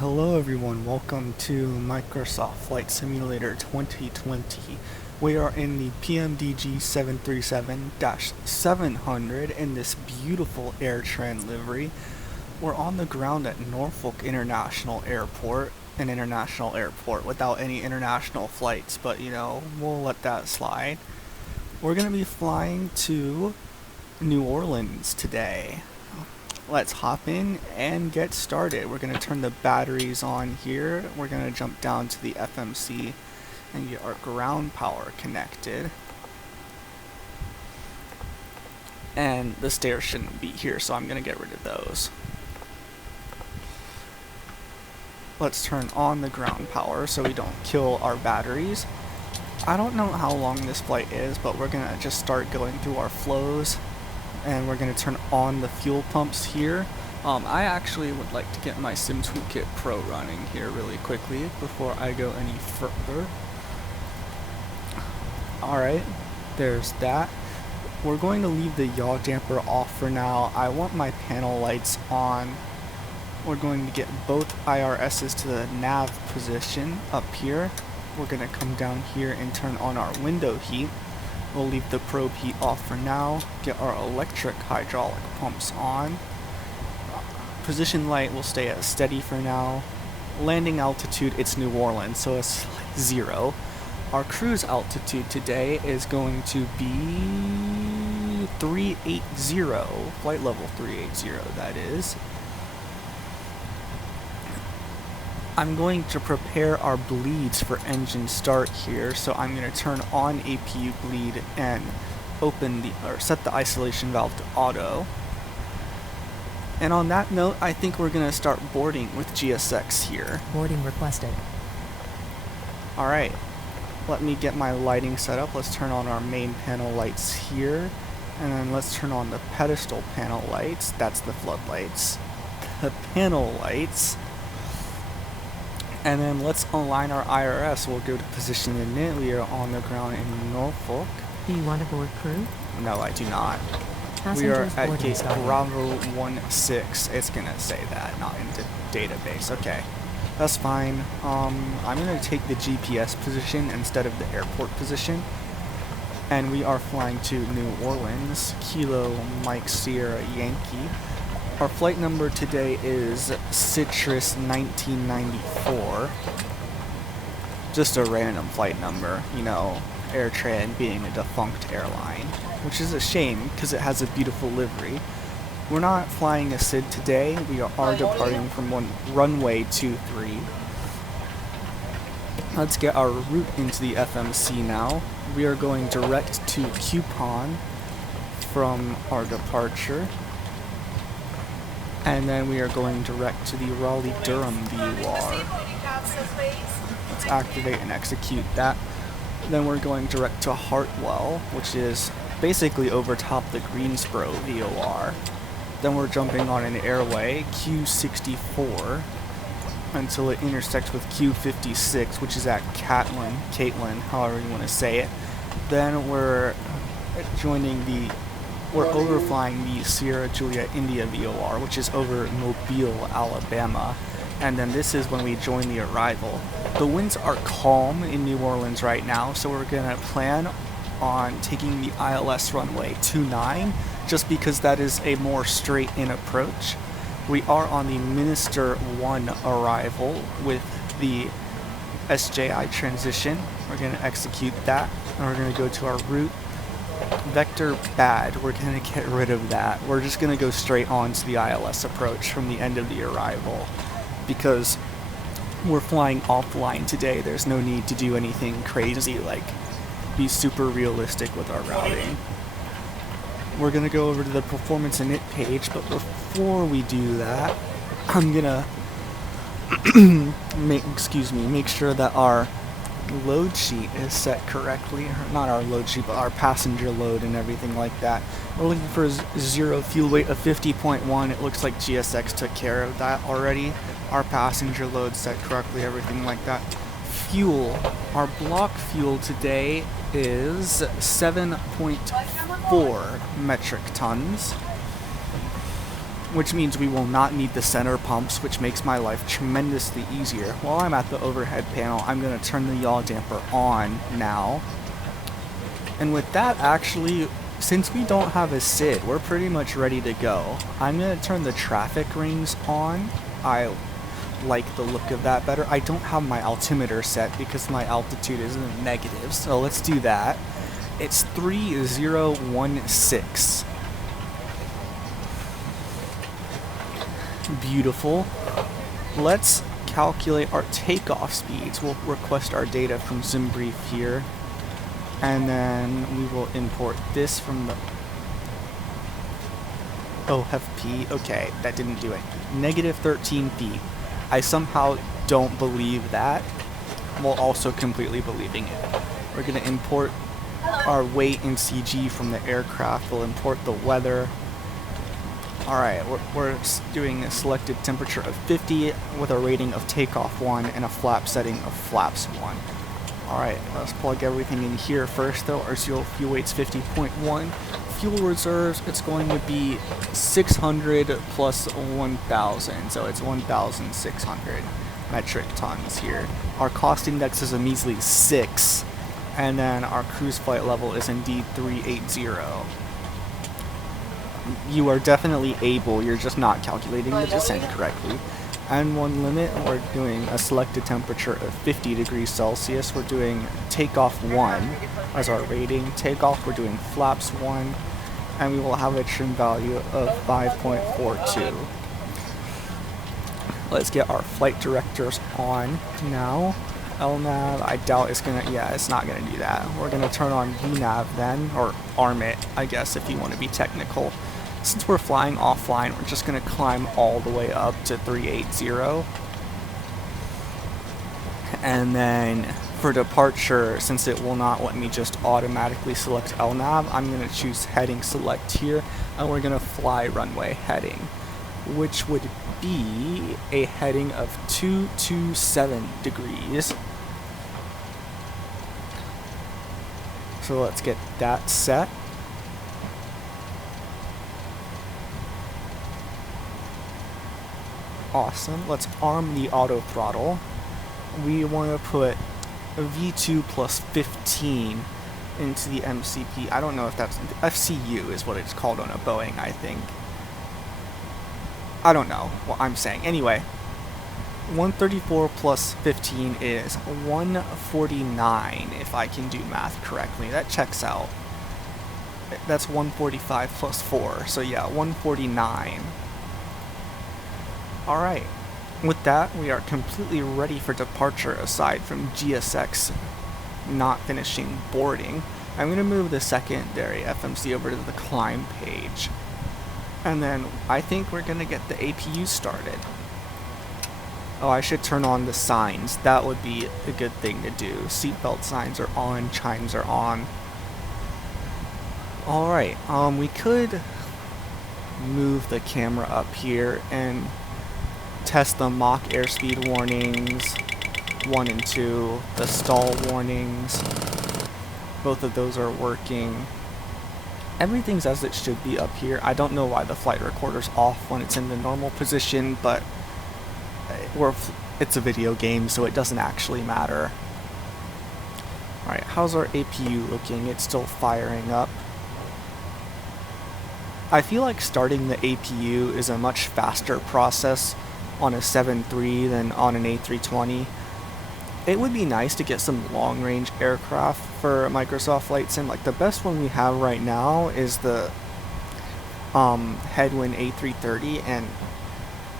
Hello everyone, welcome to Microsoft Flight Simulator 2020. We are in the PMDG 737-700 in this beautiful AirTran livery. We're on the ground at Norfolk International Airport, an international airport without any international flights, but you know, we'll let that slide. We're going to be flying to New Orleans today. Let's hop in and get started. We're going to turn the batteries on here. We're going to jump down to the FMC and get our ground power connected. And the stairs shouldn't be here, so I'm going to get rid of those. Let's turn on the ground power so we don't kill our batteries. I don't know how long this flight is, but we're going to just start going through our flows. And we're going to turn on the fuel pumps here. I actually would like to get my Sim Toolkit Pro running here really quickly before I go any further. Alright, there's that. We're going to leave the yaw damper off for now. I want my panel lights on. We're going to get both IRSs to the nav position up here. We're going to come down here and turn on our window heat. We'll leave the probe heat off for now, get our electric hydraulic pumps on. Position light will stay at steady for now. Landing altitude, it's New Orleans, so it's like 0. Our cruise altitude today is going to be 380, flight level 380 that is. I'm going to prepare our bleeds for engine start here, so I'm going to turn on APU bleed and set the isolation valve to auto. And on that note, I think we're going to start boarding with GSX here. Boarding requested. Alright, let me get my lighting set up. Let's turn on our main panel lights here, and then let's turn on the pedestal panel lights. That's the floodlights. The panel lights. And then let's align our IRS. We'll go to position init. We are on the ground in Norfolk. Do you want to board crew? No, I do not. We are at gate Bravo 16. It's going to say that, not into database. Okay, that's fine. I'm going to take the GPS position instead of the airport position. And we are flying to New Orleans. Kilo Mike Sierra Yankee. Our flight number today is Citrus 1994. Just a random flight number, you know, AirTran being a defunct airline, which is a shame because it has a beautiful livery. We're not flying a SID today. We are departing from runway 23. Let's get our route into the FMC now. We are going direct to Coupon from our departure. And then we are going direct to the Raleigh-Durham VUR. Let's activate and execute that. Then we're going direct to Hartwell, which is basically over top the Greensboro VOR. Then we're jumping on an airway, Q64, until it intersects with Q56, which is at Caitlin, however you want to say it. Then we're overflying the Sierra Juliet India VOR, which is over Mobile, Alabama. And then this is when we join the arrival. The winds are calm in New Orleans right now, so we're going to plan on taking the ILS runway 29, just because that is a more straight-in approach. We are on the Minister 1 arrival with the SJI transition. We're going to execute that, and we're going to go to our route. Vector bad, we're going to get rid of that. We're just going to go straight on to the ILS approach from the end of the arrival. Because we're flying offline today, there's no need to do anything crazy like be super realistic with our routing. We're going to go over to the performance init page, but before we do that, I'm going to make sure that our load sheet is set correctly, or not our load sheet, but our passenger load and everything like that. We're looking for 0 fuel weight of 50.1. It looks like GSX took care of that already. Our passenger load set correctly, everything like that. Fuel, our block fuel today is 7.4 metric tons. which means we will not need the center pumps, which makes my life tremendously easier. While I'm at the overhead panel, I'm going to turn the yaw damper on now. And with that, actually, since we don't have a SID, we're pretty much ready to go. I'm going to turn the traffic rings on. I like the look of that better. I don't have my altimeter set because my altitude is in the negative, so let's do that. It's 3016. Beautiful. Let's calculate our takeoff speeds. We'll request our data from SimBrief here, and then we will import this from the OFP. Okay, that didn't do it. Negative 13 feet. I somehow don't believe that, while also completely believing it. We're going to import our weight in CG from the aircraft. We'll import the weather. Alright, we're doing a selected temperature of 50 with a rating of takeoff 1 and a flap setting of flaps 1. Alright, let's plug everything in here first though. Our fuel weight's 50.1. Fuel reserves, it's going to be 600 plus 1,000, so it's 1,600 metric tons here. Our cost index is a measly 6, and then our cruise flight level is indeed 380. You are definitely able, you're just not calculating the descent correctly. And one limit, we're doing a selected temperature of 50 degrees Celsius. We're doing takeoff 1 as our rating. Takeoff, we're doing flaps 1, and we will have a trim value of 5.42. Let's get our flight directors on now. LNAV, I doubt it's gonna, yeah, it's not gonna do that. We're gonna turn on VNAV then, or arm it, I guess, if you want to be technical. Since we're flying offline, we're just gonna climb all the way up to 380. And then for departure, since it will not let me just automatically select LNAV, I'm gonna choose heading select here, and we're gonna fly runway heading, which would be a heading of 227 degrees. So let's get that set. Awesome. Let's arm the auto throttle. We want to put a V2 plus 15 into the MCP. I don't know if that's FCU is what it's called on a Boeing, I think. I don't know what I'm saying. Anyway, 134 plus 15 is 149, if I can do math correctly. That checks out. That's 145 plus 4, so yeah, 149. Alright, with that, we are completely ready for departure aside from GSX not finishing boarding. I'm going to move the secondary FMC over to the climb page. And then I think we're going to get the APU started. Oh, I should turn on the signs. That would be a good thing to do. Seatbelt signs are on, chimes are on. Alright, we could move the camera up here and test the Mach airspeed warnings 1 and 2, the stall warnings. Both of those are working. Everything's as it should be up here. I don't know why the flight recorder's off when it's in the normal position, but it's a video game, so it doesn't actually matter. Alright, how's our APU looking? It's still firing up. I feel like starting the APU is a much faster process on a 7.3 than on an A320. It would be nice to get some long-range aircraft for Microsoft Flight Sim. Like, the best one we have right now is the Headwind A330, and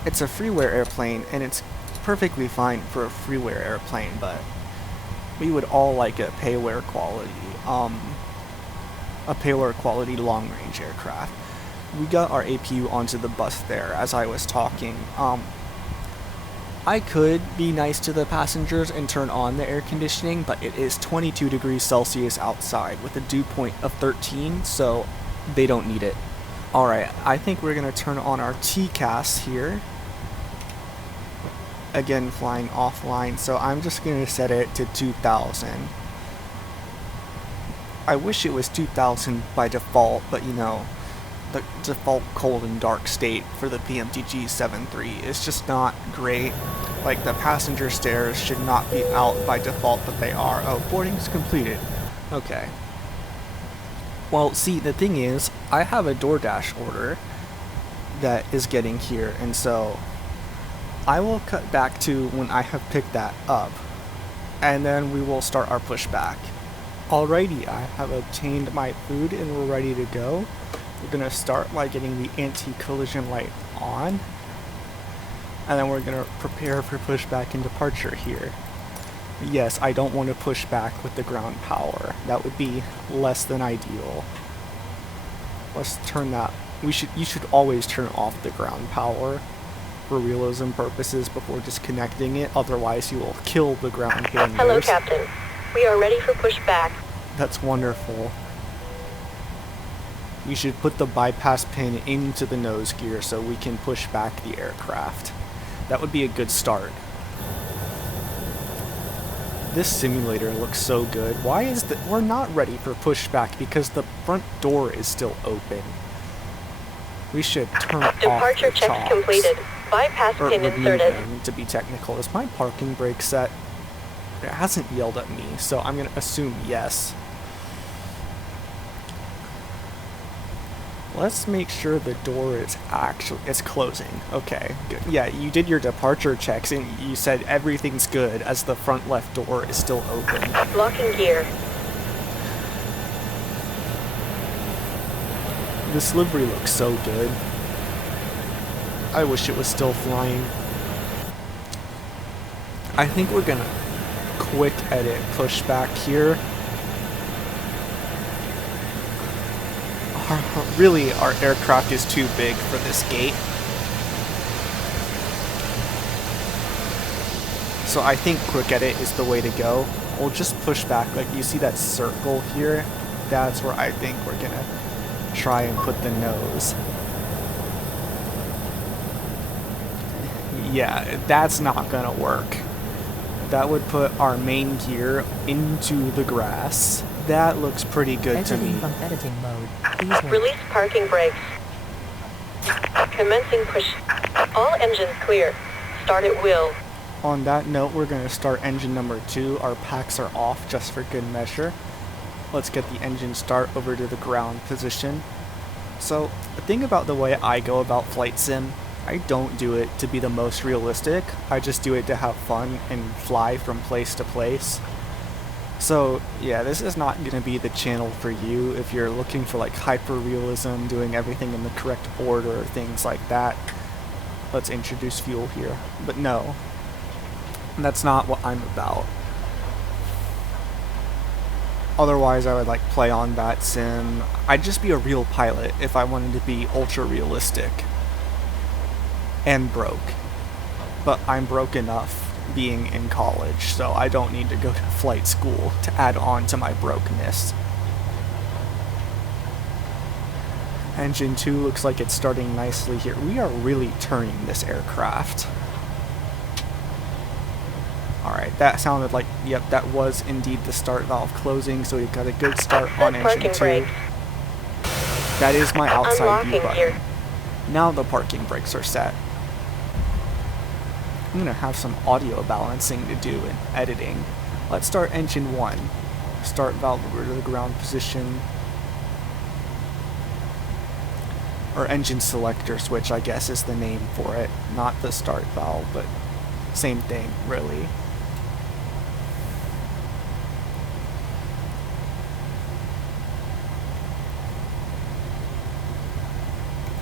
it's a freeware airplane, and it's perfectly fine for a freeware airplane, but we would all like a payware quality long-range aircraft. We got our APU onto the bus there as I was talking. I could be nice to the passengers and turn on the air conditioning, but it is 22 degrees Celsius outside with a dew point of 13, so they don't need it. Alright, I think we're going to turn on our TCAS here. Again, flying offline, so I'm just going to set it to 2000. I wish it was 2000 by default, but you know, the default cold and dark state for the PMDG 7.3 is just not great. Like, the passenger stairs should not be out by default, but they are. Oh, boarding's completed. Okay. Well, see, the thing is, I have a DoorDash order that is getting here, and so I will cut back to when I have picked that up, and then we will start our pushback. Alrighty, I have obtained my food and we're ready to go. We're gonna start by getting the anti-collision light on, and then we're gonna prepare for pushback and departure here. Yes, I don't want to push back with the ground power. That would be less than ideal. Let's turn that. You should always turn off the ground power for realism purposes before disconnecting it. Otherwise, you will kill the ground handlers. Hello, Captain. We are ready for pushback. That's wonderful. You should put the bypass pin into the nose gear so we can push back the aircraft. That would be a good start. This simulator looks so good. Why is that? We're not ready for pushback because the front door is still open. We should turn off Departure the checks chocks. completed. Bypass pin inserted. To be technical, is my parking brake set? It hasn't yelled at me, so I'm gonna assume yes. Let's make sure the door is it's closing. Okay, good. Yeah, you did your departure checks and you said everything's good as the front left door is still open. Locking gear. This livery looks so good. I wish it was still flying. I think we're gonna quick edit pushback here. Really, our aircraft is too big for this gate. So I think quick edit is the way to go. We'll just push back. Like, you see that circle here? That's where I think we're gonna try and put the nose. Yeah, that's not gonna work. That would put our main gear into the grass. That looks pretty good to me. From editing mode. Please wait. Release parking brakes. Commencing push. All engines clear. Start at will. On that note, we're going to start engine number 2. Our packs are off just for good measure. Let's get the engine start over to the ground position. So, the thing about the way I go about flight sim, I don't do it to be the most realistic. I just do it to have fun and fly from place to place. So, yeah, this is not going to be the channel for you if you're looking for like hyper-realism, doing everything in the correct order, things like that. Let's introduce fuel here. But no, that's not what I'm about. Otherwise, I would like play on that sim. I'd just be a real pilot if I wanted to be ultra-realistic. And broke. But I'm broke enough being in college, so I don't need to go to flight school to add on to my brokenness. Engine 2 looks like it's starting nicely here. We are really turning this aircraft. Alright, that sounded like, yep, that was indeed the start valve closing, so we got a good start on engine 2. Brakes. That is my outside view Unlocking button. gear. Now the parking brakes are set. I'm going to have some audio balancing to do in editing. Let's start engine 1. Start valve over to the ground position. Or engine selector switch, I guess, is the name for it. Not the start valve, but same thing, really.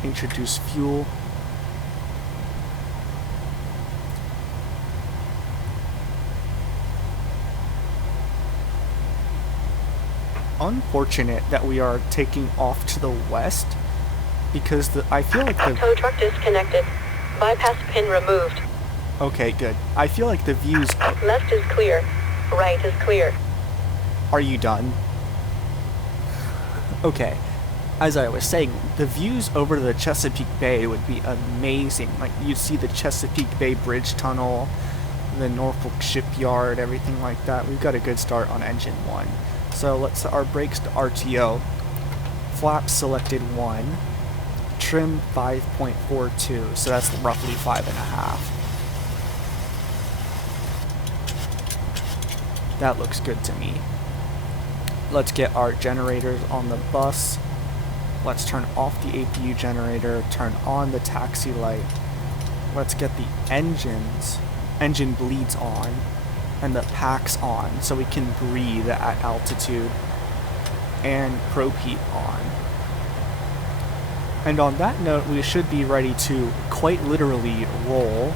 Introduce fuel. Unfortunate that we are taking off to the west because I feel like the Tow truck disconnected. Bypass pin removed. Okay, good. I feel like the views Left is clear. Right is clear. Are you done? Okay. As I was saying, the views over the Chesapeake Bay would be amazing. Like, you'd see the Chesapeake Bay Bridge Tunnel, the Norfolk Shipyard, everything like that. We've got a good start on engine 1. So let's set our brakes to RTO. Flaps selected 1. trim 5.42, so that's roughly 5.5. That looks good to me. Let's get our generators on the bus. Let's turn off the APU generator, turn on the taxi light. Let's get the engine bleeds on, and the packs on so we can breathe at altitude, and probe heat on. And on that note, we should be ready to quite literally roll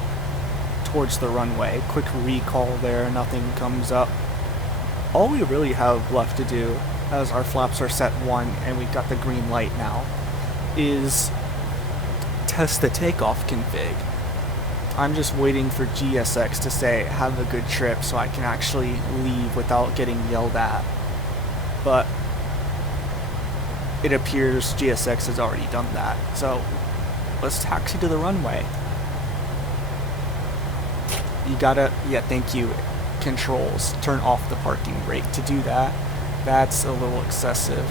towards the runway. Quick recall there, nothing comes up. All we really have left to do, as our flaps are set 1 and we've got the green light now, is test the takeoff config. I'm just waiting for GSX to say, have a good trip, so I can actually leave without getting yelled at. But it appears GSX has already done that, so let's taxi to the runway. You gotta, yeah, thank you, controls, turn off the parking brake. To do that, that's a little excessive.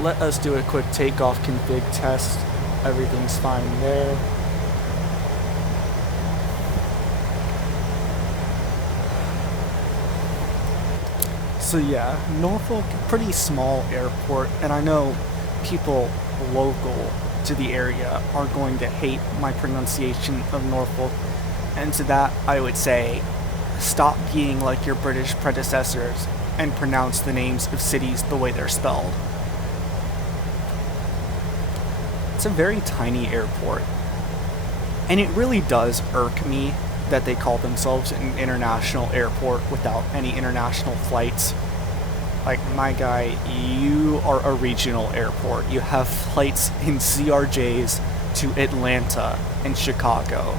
Let us do a quick takeoff config test. Everything's fine there. So yeah, Norfolk, pretty small airport, and I know people local to the area are going to hate my pronunciation of Norfolk, and to that I would say, stop being like your British predecessors and pronounce the names of cities the way they're spelled. It's a very tiny airport, and it really does irk me that they call themselves an international airport without any international flights. Like, my guy, you are a regional airport. You have flights in CRJs to Atlanta and Chicago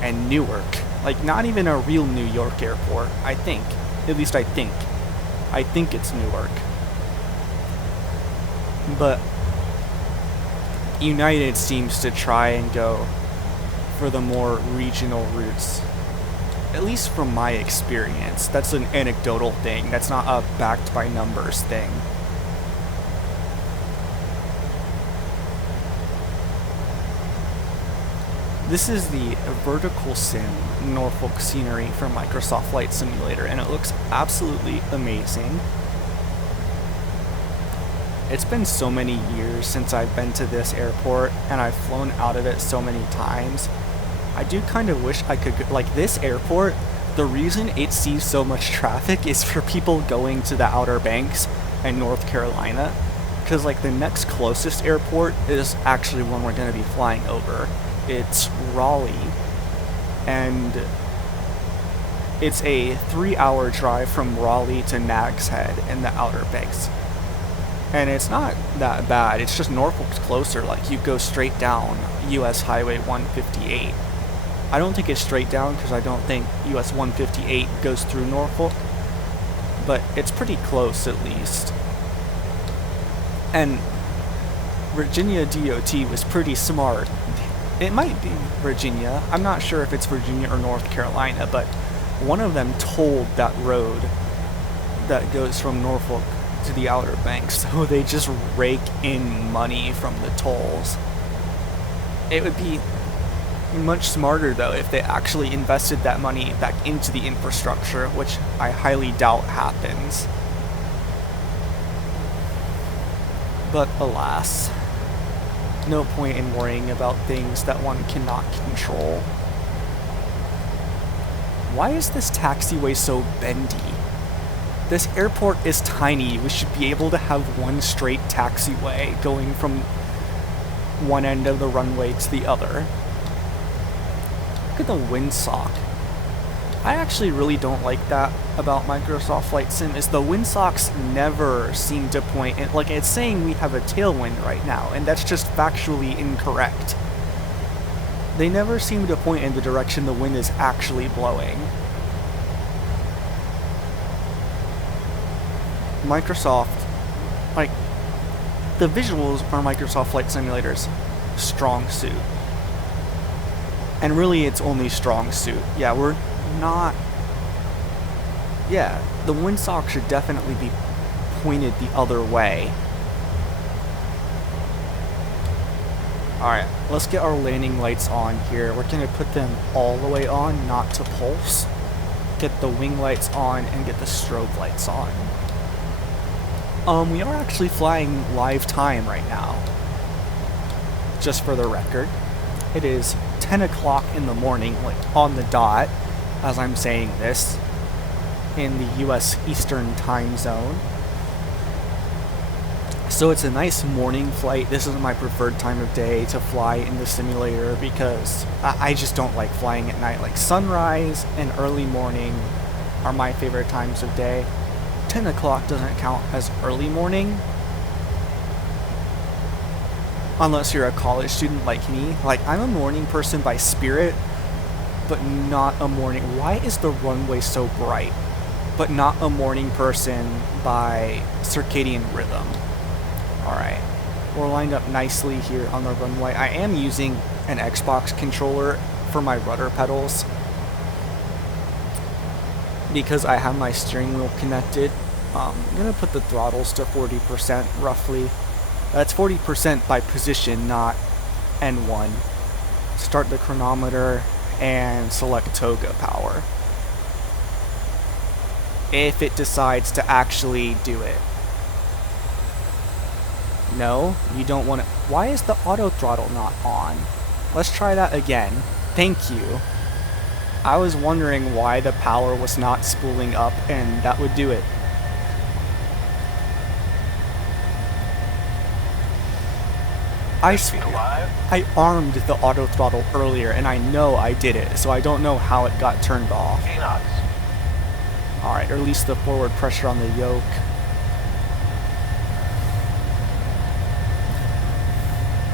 and Newark. Like, not even a real New York airport, I think. At least I think. I think it's Newark. But United seems to try and go for the more regional routes. At least from my experience. That's an anecdotal thing. That's not a backed by numbers thing. This is the VerticalSim Norfolk scenery from Microsoft Flight Simulator, and it looks absolutely amazing. It's been so many years since I've been to this airport, and I've flown out of it so many times. I do kind of wish I could go, like, this airport, the reason it sees so much traffic is for people going to the Outer Banks and North Carolina, because like the next closest airport is actually one we're going to be flying over. It's Raleigh, and it's a 3-hour drive from Raleigh to Nags Head in the Outer Banks. And it's not that bad, it's just Norfolk's closer. Like, you go straight down US Highway 158. I don't think it's straight down because I don't think US 158 goes through Norfolk, but it's pretty close at least. And Virginia DOT was pretty smart. It might be Virginia, I'm not sure if it's Virginia or North Carolina, but one of them tolled that road that goes from Norfolk to the Outer Banks, so they just rake in money from the tolls. It would be much smarter though if they actually invested that money back into the infrastructure, which I highly doubt happens. But alas, no point in worrying about things that one cannot control. Why is this taxiway so bendy? This airport is tiny. We should be able to have one straight taxiway going from one end of the runway to the other. Look at the windsock. I actually really don't like that about Microsoft Flight Sim, is the windsocks never seem to point in, like, it's saying we have a tailwind right now, and that's just factually incorrect. They never seem to point in the direction the wind is actually blowing. Microsoft, like, the visuals are Microsoft Flight Simulator's strong suit. And really, it's only strong suit. Yeah, we're not... Yeah, the windsock should definitely be pointed the other way. Alright, let's get our landing lights on here. We're going to put them all the way on, not to pulse. Get the wing lights on and get the strobe lights on. We are actually flying live time right now. Just for the record. It is 10 o'clock in the morning, like on the dot, as I'm saying this, in the US Eastern time zone. So it's a nice morning flight. This is my preferred time of day to fly in the simulator because I just don't like flying at night. Like sunrise and early morning are my favorite times of day. 10 o'clock doesn't count as early morning. Unless you're a college student like me. Like, I'm a morning person by spirit, but not a morning. Why is the runway so bright? But not a morning person by circadian rhythm. Alright, we're lined up nicely here on the runway. I am using an Xbox controller for my rudder pedals because I have my steering wheel connected. I'm going to put the throttles to 40% roughly. That's 40% by position, not N1. Start the chronometer and select toga power. If it decides to actually do it. No, you don't want to. Why is the auto throttle not on? Let's try that again. Thank you. I was wondering why the power was not spooling up, and that would do it. I armed the auto throttle earlier, and I know I did it, so I don't know how it got turned off. Alright, release the forward pressure on the yoke.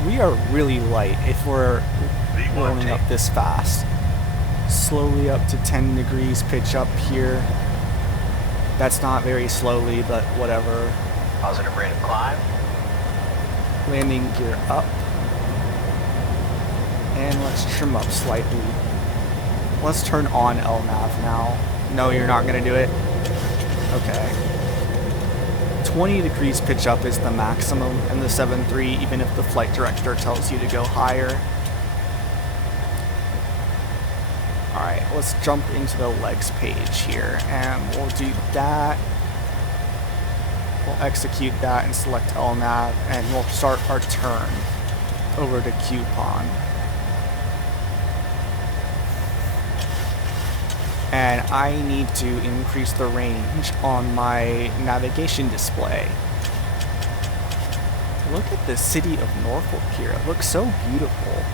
We are really light if we're rolling up this fast. Slowly up to 10 degrees pitch up here. That's not very slowly, but whatever. Positive rate of climb. Landing gear up. And let's trim up slightly. Let's turn on LNAV now. No, you're not going to do it? Okay. 20 degrees pitch up is the maximum in the 7.3, even if the flight director tells you to go higher. Alright, let's jump into the legs page here, and we'll do that. We'll execute that and select LNAV, and we'll start our turn over to Coupon. And I need to increase the range on my navigation display. Look at the city of Norfolk here. It looks so beautiful.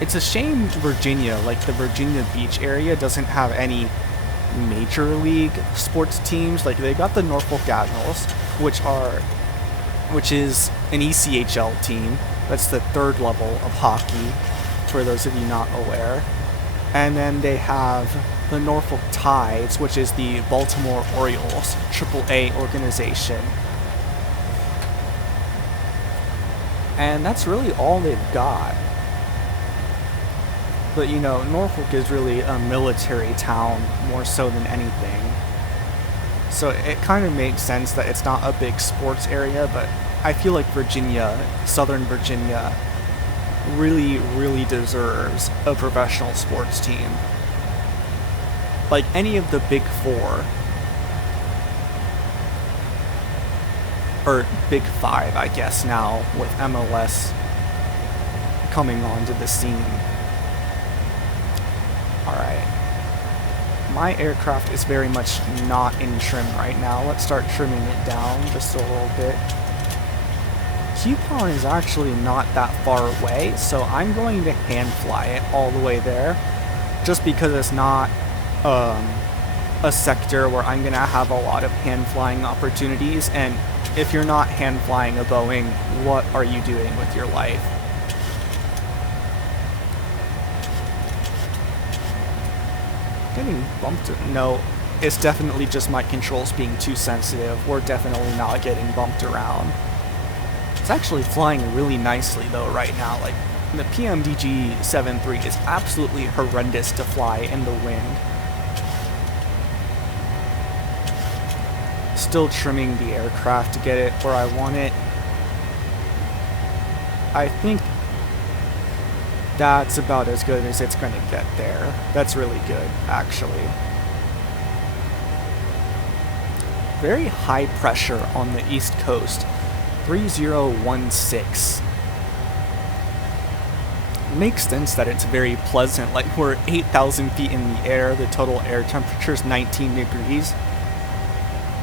It's a shame Virginia, like the Virginia Beach area, doesn't have any major league sports teams. Like, they got the Norfolk Admirals, which is an ECHL team. That's the third level of hockey, for those of you not aware. And then they have the Norfolk Tides, which is the Baltimore Orioles AAA organization. And that's really all they've got. But you know, Norfolk is really a military town more so than anything. So it kind of makes sense that it's not a big sports area, but I feel like Virginia, Southern Virginia, really, really deserves a professional sports team. Like any of the big four, or big five, I guess now, with MLS coming onto the scene. Alright. My aircraft is very much not in trim right now. Let's start trimming it down just a little bit. Coupon is actually not that far away, so I'm going to hand fly it all the way there, just because it's not a sector where I'm going to have a lot of hand flying opportunities, and if you're not hand flying a Boeing, what are you doing with your life? Getting bumped? No, it's definitely just my controls being too sensitive. We're definitely not getting bumped around. It's actually flying really nicely though right now. Like, the PMDG 7.3 is absolutely horrendous to fly in the wind. Still trimming the aircraft to get it where I want it. I think That's about as good as it's going to get there. That's really good, actually. Very high pressure on the East Coast. 3016. Makes sense that it's very pleasant. Like, we're 8,000 feet in the air. The total air temperature is 19 degrees.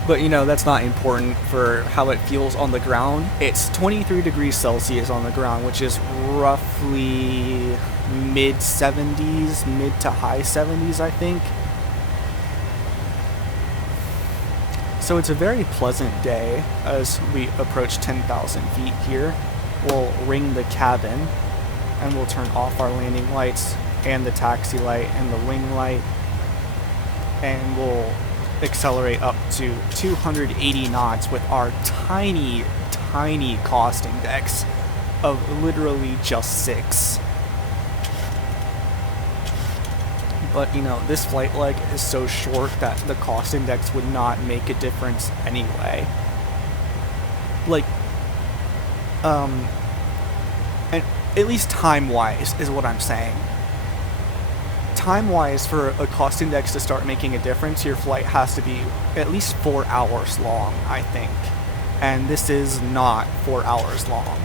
But, you know, that's not important for how it feels on the ground. It's 23 degrees Celsius on the ground, which is roughly mid-70s, mid to high 70s, I think. So it's a very pleasant day as we approach 10,000 feet here. We'll ring the cabin, and we'll turn off our landing lights, and the taxi light, and the wing light, and we'll accelerate up to 280 knots with our tiny cost index of literally just 6. But, you know, this flight leg is so short that the cost index would not make a difference anyway. Like, and at least time-wise is what I'm saying. Time-wise, for a cost index to start making a difference, your flight has to be at least 4 hours long, I think. And this is not 4 hours long.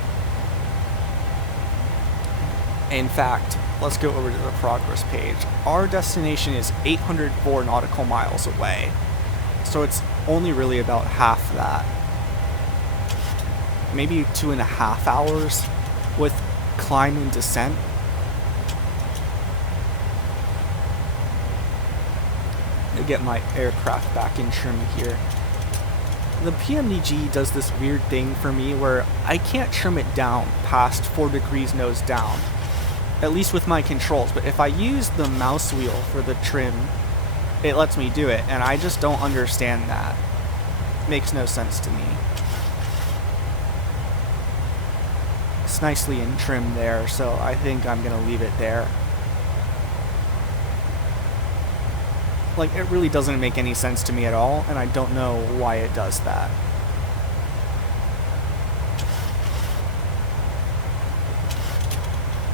In fact, let's go over to the progress page. Our destination is 804 nautical miles away. So it's only really about half that. Maybe 2.5 hours with climb and descent. To get my aircraft back in trim here. The PMDG does this weird thing for me where I can't trim it down past 4 degrees nose down, at least with my controls. But if I use the mouse wheel for the trim, it lets me do it, and I just don't understand that. Makes no sense to me. It's nicely in trim there, so I think I'm gonna leave it there. Like, it really doesn't make any sense to me at all, and I don't know why it does that.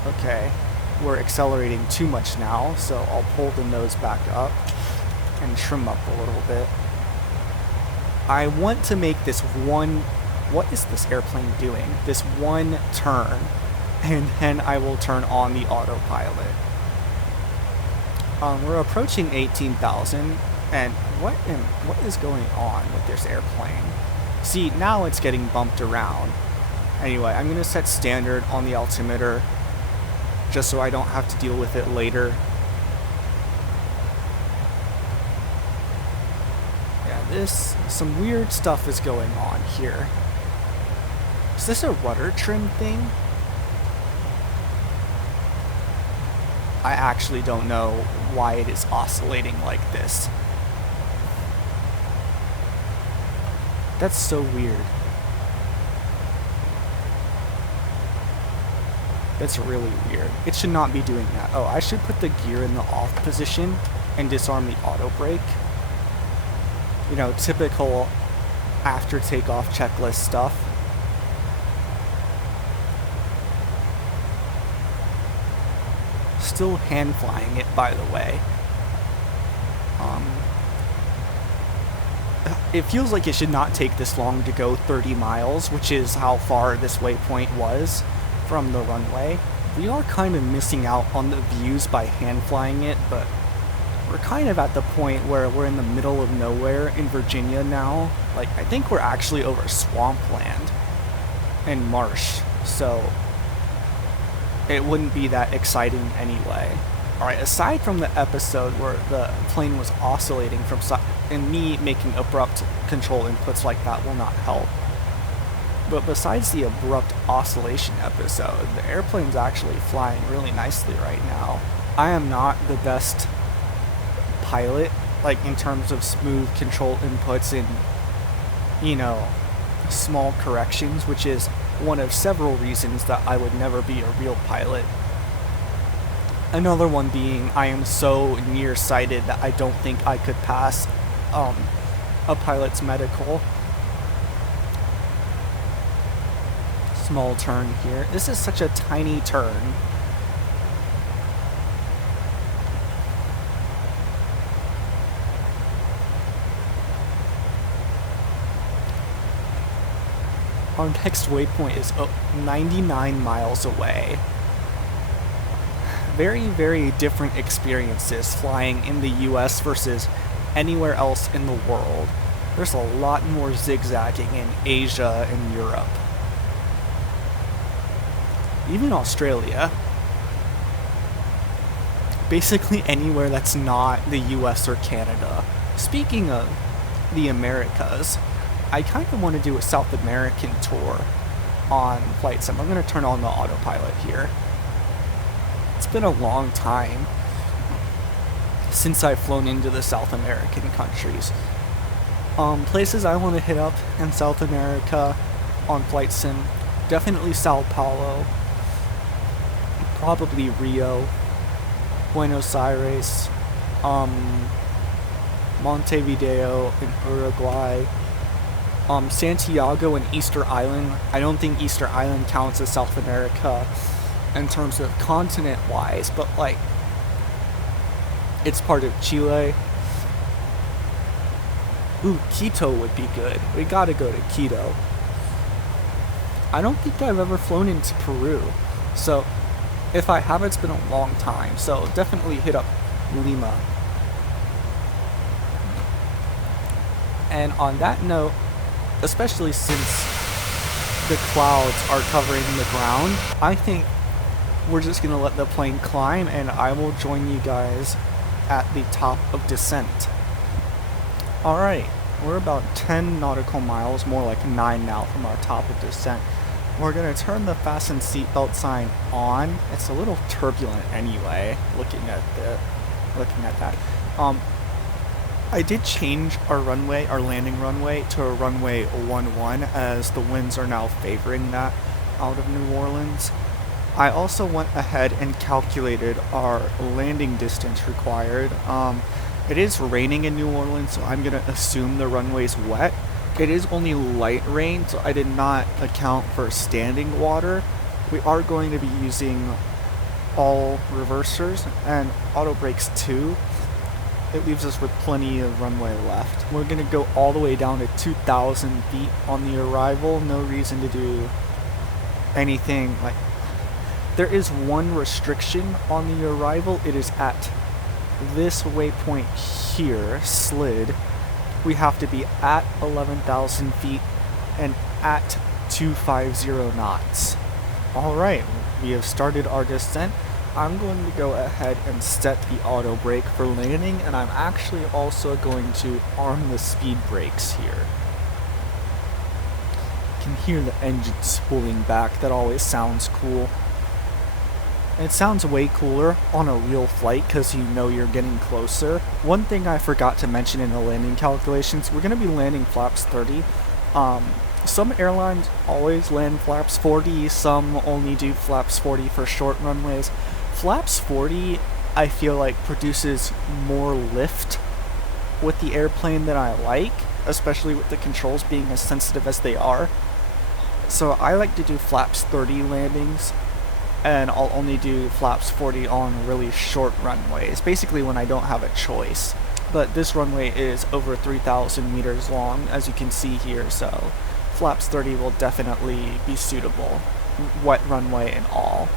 Okay, we're accelerating too much now, so I'll pull the nose back up and trim up a little bit. I want to make this one... What is this airplane doing? This one turn, and then I will turn on the autopilot. We're approaching 18,000, and what is going on with this airplane? See, now it's getting bumped around. Anyway, I'm going to set standard on the altimeter, just so I don't have to deal with it later. Yeah, some weird stuff is going on here. Is this a rudder trim thing? I actually don't know why it is oscillating like this. That's so weird. That's really weird. It should not be doing that. Oh, I should put the gear in the off position and disarm the auto brake. You know, typical after takeoff checklist stuff. Still hand flying it, by the way. It feels like it should not take this long to go 30 miles, which is how far this waypoint was from the runway. We are kind of missing out on the views by hand flying it, but we're kind of at the point where we're in the middle of nowhere in Virginia now. Like, I think we're actually over swampland and marsh, so it wouldn't be that exciting anyway. Alright, aside from the episode where the plane was oscillating from and me making abrupt control inputs like that will not help. But besides the abrupt oscillation episode, the airplane's actually flying really nicely right now. I am not the best pilot, like in terms of smooth control inputs and, you know, small corrections, which is one of several reasons that I would never be a real pilot. Another one being I am so nearsighted that I don't think I could pass a pilot's medical. Small turn here. This is such a tiny turn. Our next waypoint is 99 miles away. Very, very different experiences flying in the US versus anywhere else in the world. There's a lot more zigzagging in Asia and Europe. Even Australia. Basically anywhere that's not the US or Canada. Speaking of the Americas, I kind of want to do a South American tour on FlightSim. I'm going to turn on the autopilot here. It's been a long time since I've flown into the South American countries. Places I want to hit up in South America on FlightSim, definitely Sao Paulo, probably Rio, Buenos Aires, Montevideo in Uruguay, Santiago and Easter Island. I don't think Easter Island counts as South America in terms of continent-wise, but like, it's part of Chile. Ooh, Quito would be good. We gotta go to Quito. I don't think I've ever flown into Peru, so if I have, it's been a long time, so definitely hit up Lima. And on that note, especially since the clouds are covering the ground, I think we're just going to let the plane climb and I will join you guys at the top of descent. Alright, we're about 10 nautical miles, more like 9 now from our top of descent. We're going to turn the fasten seatbelt sign on. It's a little turbulent anyway, looking at that. I did change our landing runway to a runway 11 as the winds are now favoring that out of New Orleans. I also went ahead and calculated our landing distance required. It is raining in New Orleans, so I'm going to assume the runway's wet. It is only light rain, so I did not account for standing water. We are going to be using all reversers and auto brakes too. It leaves us with plenty of runway left. We're going to go all the way down to 2,000 feet on the arrival. No reason to do anything like... There is one restriction on the arrival. It is at this waypoint here, slid. We have to be at 11,000 feet and at 250 knots. Alright, we have started our descent. I'm going to go ahead and set the auto brake for landing, and I'm actually also going to arm the speed brakes here. You can hear the engines pulling back. That always sounds cool. It sounds way cooler on a real flight because you know you're getting closer. One thing I forgot to mention in the landing calculations, we're going to be landing flaps 30. Some airlines always land flaps 40, some only do flaps 40 for short runways. Flaps 40, I feel like, produces more lift with the airplane than I like, especially with the controls being as sensitive as they are. So I like to do flaps 30 landings, and I'll only do flaps 40 on really short runways, basically when I don't have a choice. But this runway is over 3,000 meters long, as you can see here, so flaps 30 will definitely be suitable, wet runway and all.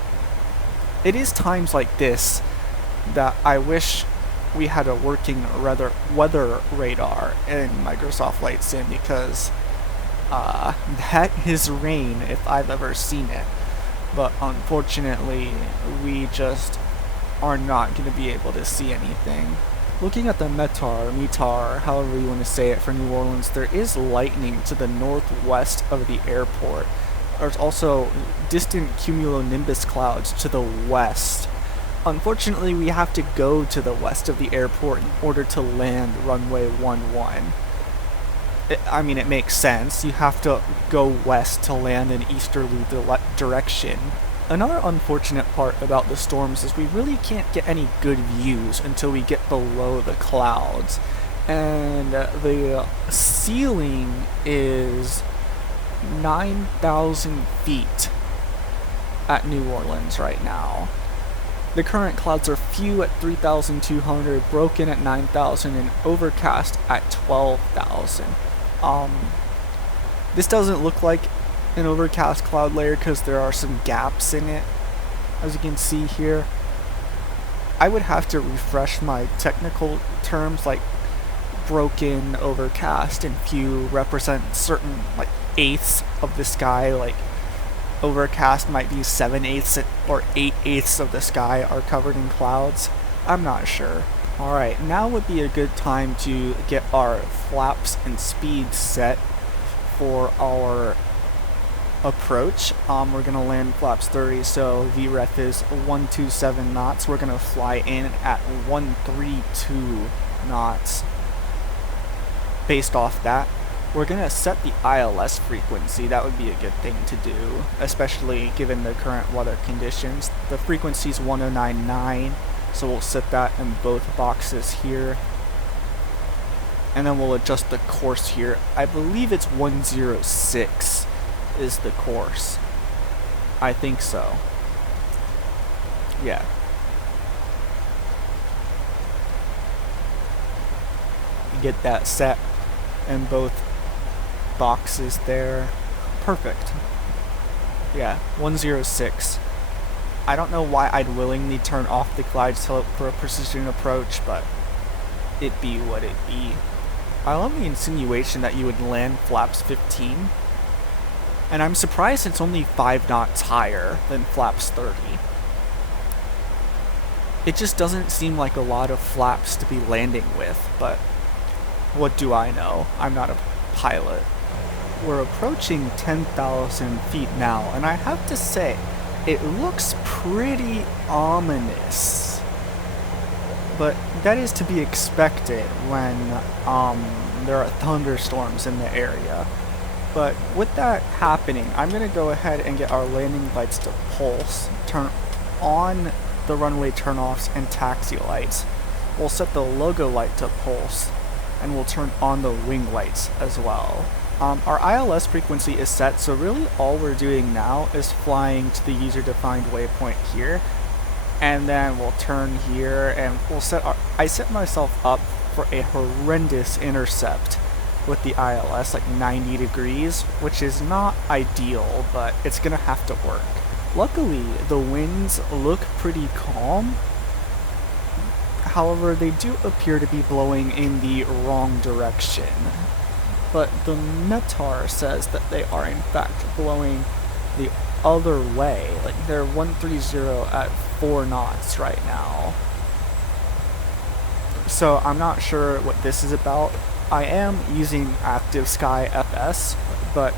It is times like this that I wish we had a working weather radar in Microsoft Flight Sim, because that is rain if I've ever seen it. But unfortunately, we just are not going to be able to see anything. Looking at the METAR, however you want to say it, for New Orleans, there is lightning to the northwest of the airport. There's also distant cumulonimbus clouds to the west. Unfortunately, we have to go to the west of the airport in order to land runway 11. I mean, it makes sense. You have to go west to land in easterly direction. Another unfortunate part about the storms is we really can't get any good views until we get below the clouds. And the ceiling is 9,000 feet at New Orleans right now. The current clouds are few at 3,200, broken at 9,000, and overcast at 12,000. This doesn't look like an overcast cloud layer because there are some gaps in it, as you can see here. I would have to refresh my technical terms, like broken, overcast, and few represent certain like eighths of the sky. Like overcast might be 7/8 or 8/8 of the sky are covered in clouds. I'm not sure. Alright, now would be a good time to get our flaps and speed set for our approach. We're gonna land flaps 30, so VREF is 127 knots. We're gonna fly in at 132 knots. Based off that, we're gonna set the ILS frequency. That would be a good thing to do, especially given the current weather conditions. The frequency is 1099, so we'll set that in both boxes here. And then we'll adjust the course here. I believe it's 106 is the course. I think so. Yeah. Get that set in both boxes there. Perfect. Yeah, 106. I don't know why I'd willingly turn off the glide slope for a precision approach, but it be what it be. I love the insinuation that you would land flaps 15, and I'm surprised it's only 5 knots higher than flaps 30. It just doesn't seem like a lot of flaps to be landing with, but what do I know? I'm not a pilot. We're approaching 10,000 feet now, and I have to say, it looks pretty ominous. But that is to be expected when there are thunderstorms in the area. But with that happening, I'm going to go ahead and get our landing lights to pulse, turn on the runway turnoffs and taxi lights. We'll set the logo light to pulse, and we'll turn on the wing lights as well. Our ILS frequency is set, so really all we're doing now is flying to the user-defined waypoint here, and then we'll turn here and we'll set our... I set myself up for a horrendous intercept with the ILS, like 90 degrees, which is not ideal, but it's gonna have to work. Luckily, the winds look pretty calm. However, they do appear to be blowing in the wrong direction. But the METAR says that they are in fact blowing the other way. Like they're 130 at 4 knots right now. So I'm not sure what this is about. I am using Active Sky FS, but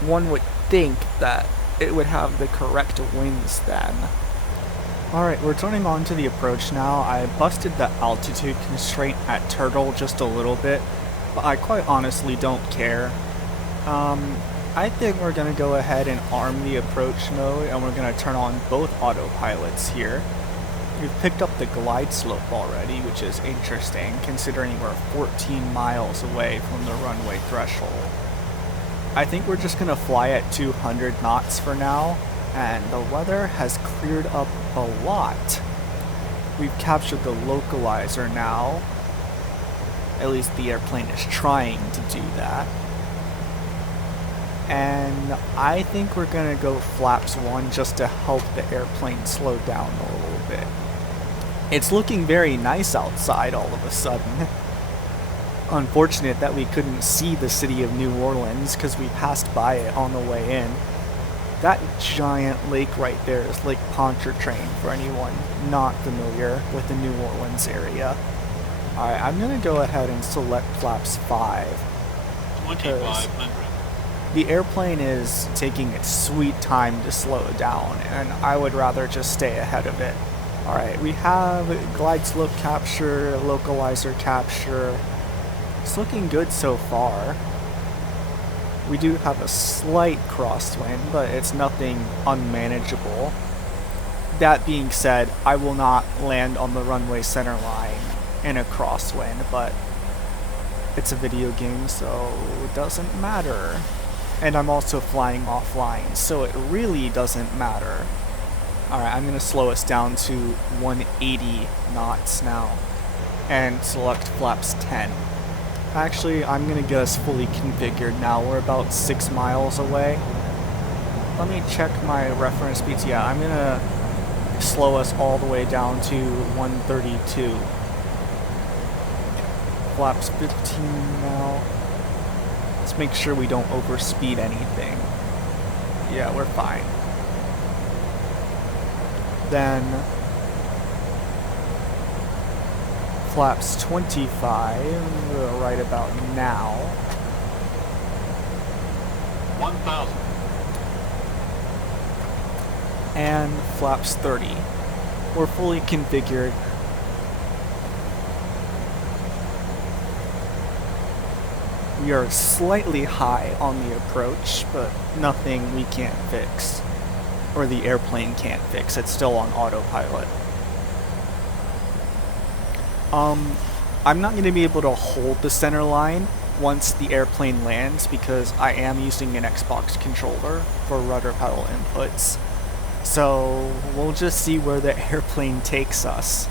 one would think that it would have the correct winds then. Alright, we're turning on to the approach now. I busted the altitude constraint at Turtle just a little bit, but I quite honestly don't care. I think we're going to go ahead and arm the approach mode, and we're going to turn on both autopilots here. We've picked up the glide slope already, which is interesting, considering we're 14 miles away from the runway threshold. I think we're just going to fly at 200 knots for now, and the weather has cleared up a lot. We've captured the localizer now. At least the airplane is trying to do that. And I think we're going to go flaps 1 just to help the airplane slow down a little bit. It's looking very nice outside all of a sudden. Unfortunate that we couldn't see the city of New Orleans because we passed by it on the way in. That giant lake right there is Lake Pontchartrain for anyone not familiar with the New Orleans area. Alright, I'm going to go ahead and select flaps 5. 2500. The airplane is taking its sweet time to slow down, and I would rather just stay ahead of it. Alright, we have glide slope capture, localizer capture. It's looking good so far. We do have a slight crosswind, but it's nothing unmanageable. That being said, I will not land on the runway center line in a crosswind, but it's a video game, so it doesn't matter. And I'm also flying offline, so it really doesn't matter. Alright, I'm going to slow us down to 180 knots now, and select flaps 10. Actually, I'm gonna get us fully configured now. We're about 6 miles away. Let me check my reference speeds. Yeah, I'm gonna slow us all the way down to 132. Flaps 15 now. Let's make sure we don't overspeed anything. Yeah, we're fine. Then flaps 25 right about now. 1,000. And flaps 30. We're fully configured. We are slightly high on the approach, but nothing we can't fix. Or the airplane can't fix. It's still on autopilot. I'm not going to be able to hold the center line once the airplane lands because I am using an Xbox controller for rudder pedal inputs. So we'll just see where the airplane takes us.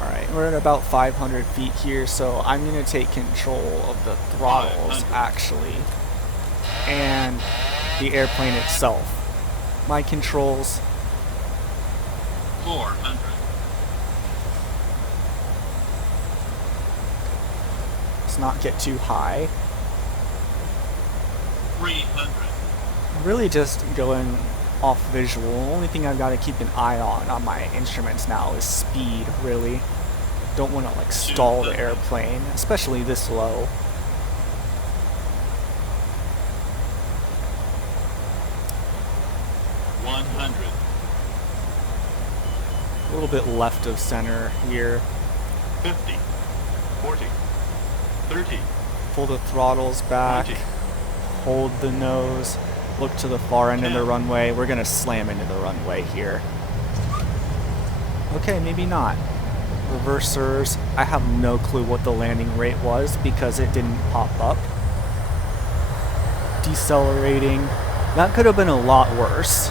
Alright, we're at about 500 feet here, so I'm going to take control of the throttles actually, and the airplane itself. My controls. 400. Let's not get too high. 300. Really just going off visual. The only thing I've got to keep an eye on my instruments now is speed, really. Don't want to like stall the airplane, especially this low. A little bit left of center here. 50. 40. 30. Pull the throttles back. 20. Hold the nose. Look to the far end of the 10. runway. We're going to slam into the runway here. Okay, maybe not. Reversers. I have no clue what the landing rate was because it didn't pop up. Decelerating. That could have been a lot worse.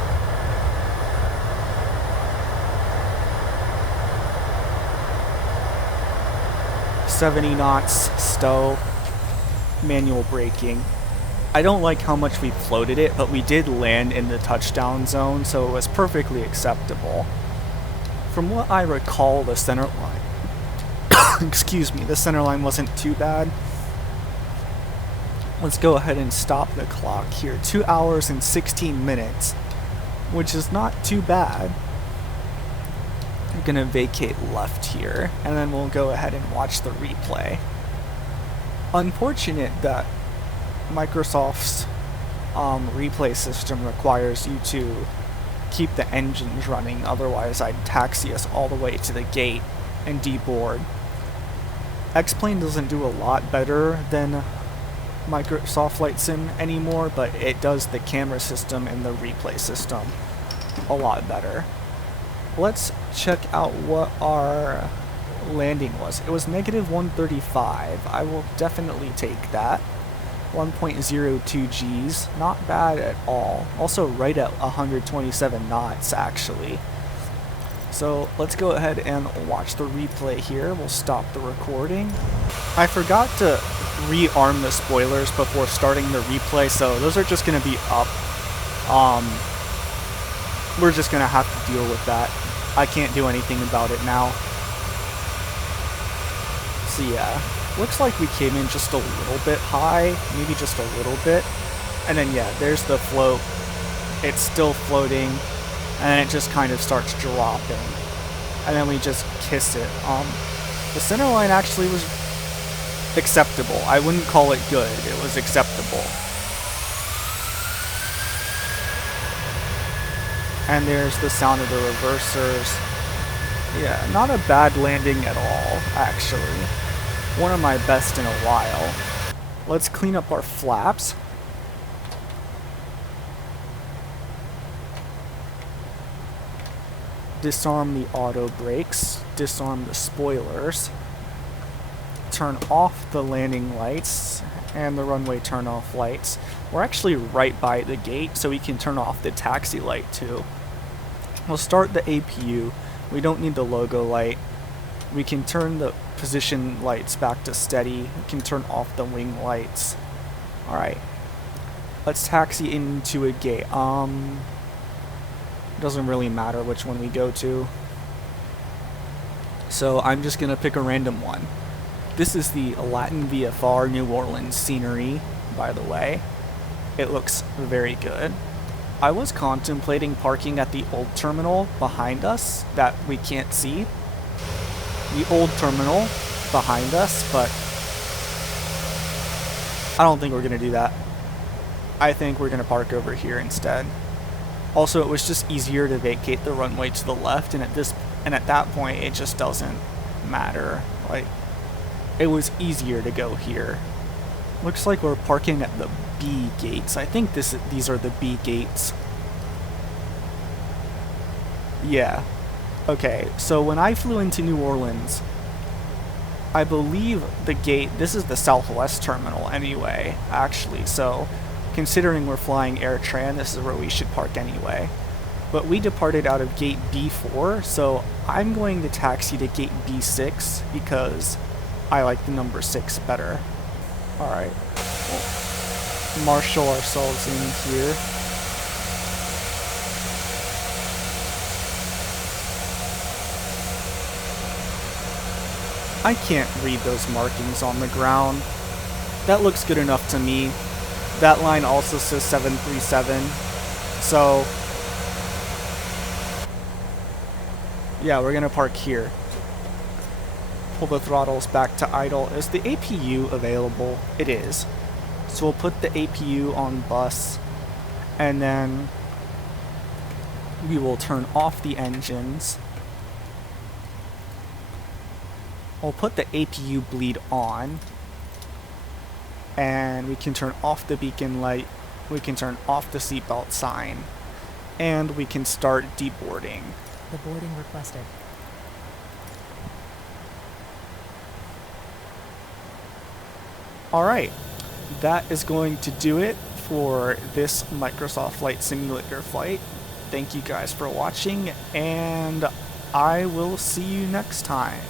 .70 knots, stow, manual braking. I don't like how much we floated it, but we did land in the touchdown zone, so it was perfectly acceptable. From what I recall, the center line, excuse me, the center line wasn't too bad. Let's go ahead and stop the clock here. 2 hours and 16 minutes, which is not too bad. I'm gonna vacate left here, and then we'll go ahead and watch the replay. Unfortunate that Microsoft's replay system requires you to keep the engines running, otherwise I'd taxi us all the way to the gate and deboard. X-Plane doesn't do a lot better than Microsoft Flight Sim anymore, but it does the camera system and the replay system a lot better. Let's check out what our landing was. It was negative 135. I will definitely take that. 1.02 Gs, not bad at all. Also right at 127 knots actually. So let's go ahead and watch the replay here. We'll stop the recording. I forgot to rearm the spoilers before starting the replay, so those are just going to be up. We're just going to have to deal with that. I can't do anything about it now. So yeah, looks like we came in just a little bit high, maybe just a little bit. And then yeah, there's the float. It's still floating, and then it just kind of starts dropping. And then we just kiss it. The center line actually was acceptable. I wouldn't call it good, it was acceptable. And there's the sound of the reversers. Yeah, not a bad landing at all, actually. One of my best in a while. Let's clean up our flaps. Disarm the auto brakes. Disarm the spoilers. Turn off the landing lights and the runway turn off lights. We're actually right by the gate, so we can turn off the taxi light too. We'll start the APU. We don't need the logo light. We can turn the position lights back to steady. We can turn off the wing lights. Alright. Let's taxi into a gate. Doesn't really matter which one we go to. So I'm just gonna pick a random one. This is the Latin VFR New Orleans scenery, by the way. It looks very good. I was contemplating parking at the old terminal behind us that we can't see. The old terminal behind us, but I don't think we're gonna do that. I think we're gonna park over here instead. Also, it was just easier to vacate the runway to the left, and at that point, it just doesn't matter. Like, it was easier to go here. Looks like we're parking at the B gates. I think these are the B gates. Yeah. Okay, so when I flew into New Orleans, I believe the gate, this is the Southwest terminal anyway, actually, so considering we're flying AirTran, this is where we should park anyway. But we departed out of gate B4, so I'm going to taxi to gate B6 because I like the number 6 better. Alright, we'll marshal ourselves in here. I can't read those markings on the ground. That looks good enough to me. That line also says 737, so yeah, we're gonna park here. Pull the throttles back to idle. Is the APU available? It is. So we'll put the APU on bus, and then we will turn off the engines. We'll put the APU bleed on, and we can turn off the beacon light, we can turn off the seatbelt sign, and we can start deboarding. The boarding requested. Alright, that is going to do it for this Microsoft Flight Simulator flight. Thank you guys for watching, and I will see you next time.